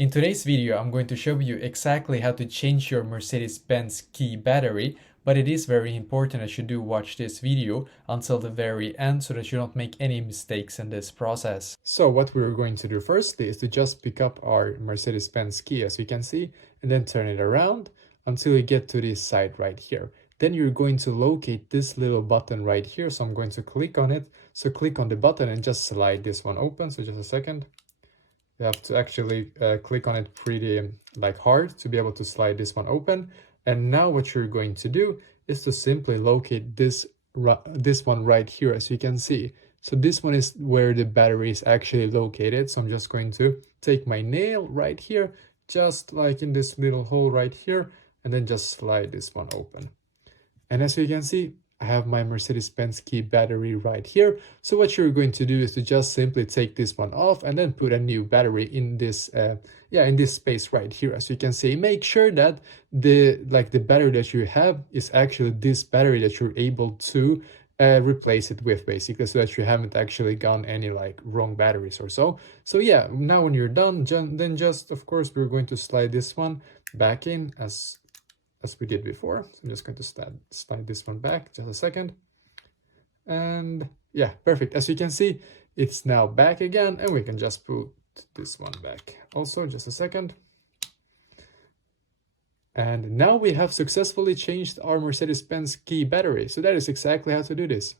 In today's video, I'm going to show you exactly how to change your Mercedes Benz key battery, but it is very important that you do watch this video until the very end so that you don't make any mistakes in this process. So what we're going to do firstly is to just pick up our Mercedes Benz key, as you can see, and then turn it around until you get to this side right here. Then you're going to locate this little button right here. So I'm going to click on it. So click on the button and just slide this one open. So just a second. You have to actually click on it pretty hard to be able to slide this one open. And now what you're going to do is to simply locate this one right here, as you can see. So this one is where the battery is actually located. So I'm just going to take my nail right here, just like in this little hole right here, and then just slide this one open. And as you can see, I have my Mercedes-Benz key battery right here. So what you're going to do is to just simply take this one off and then put a new battery in this in this space right here. As you can see, make sure that the battery that you have is actually this battery that you're able to replace it with, basically, so that you haven't actually gone any wrong batteries or so. So yeah, now when you're done, then just, of course, we're going to slide this one back in as we did before. So I'm just going to slide this one back, just a second. And yeah, perfect. As you can see, it's now back again, and we can just put this one back. Also, just a second. And now we have successfully changed our Mercedes-Benz key battery. So that is exactly how to do this.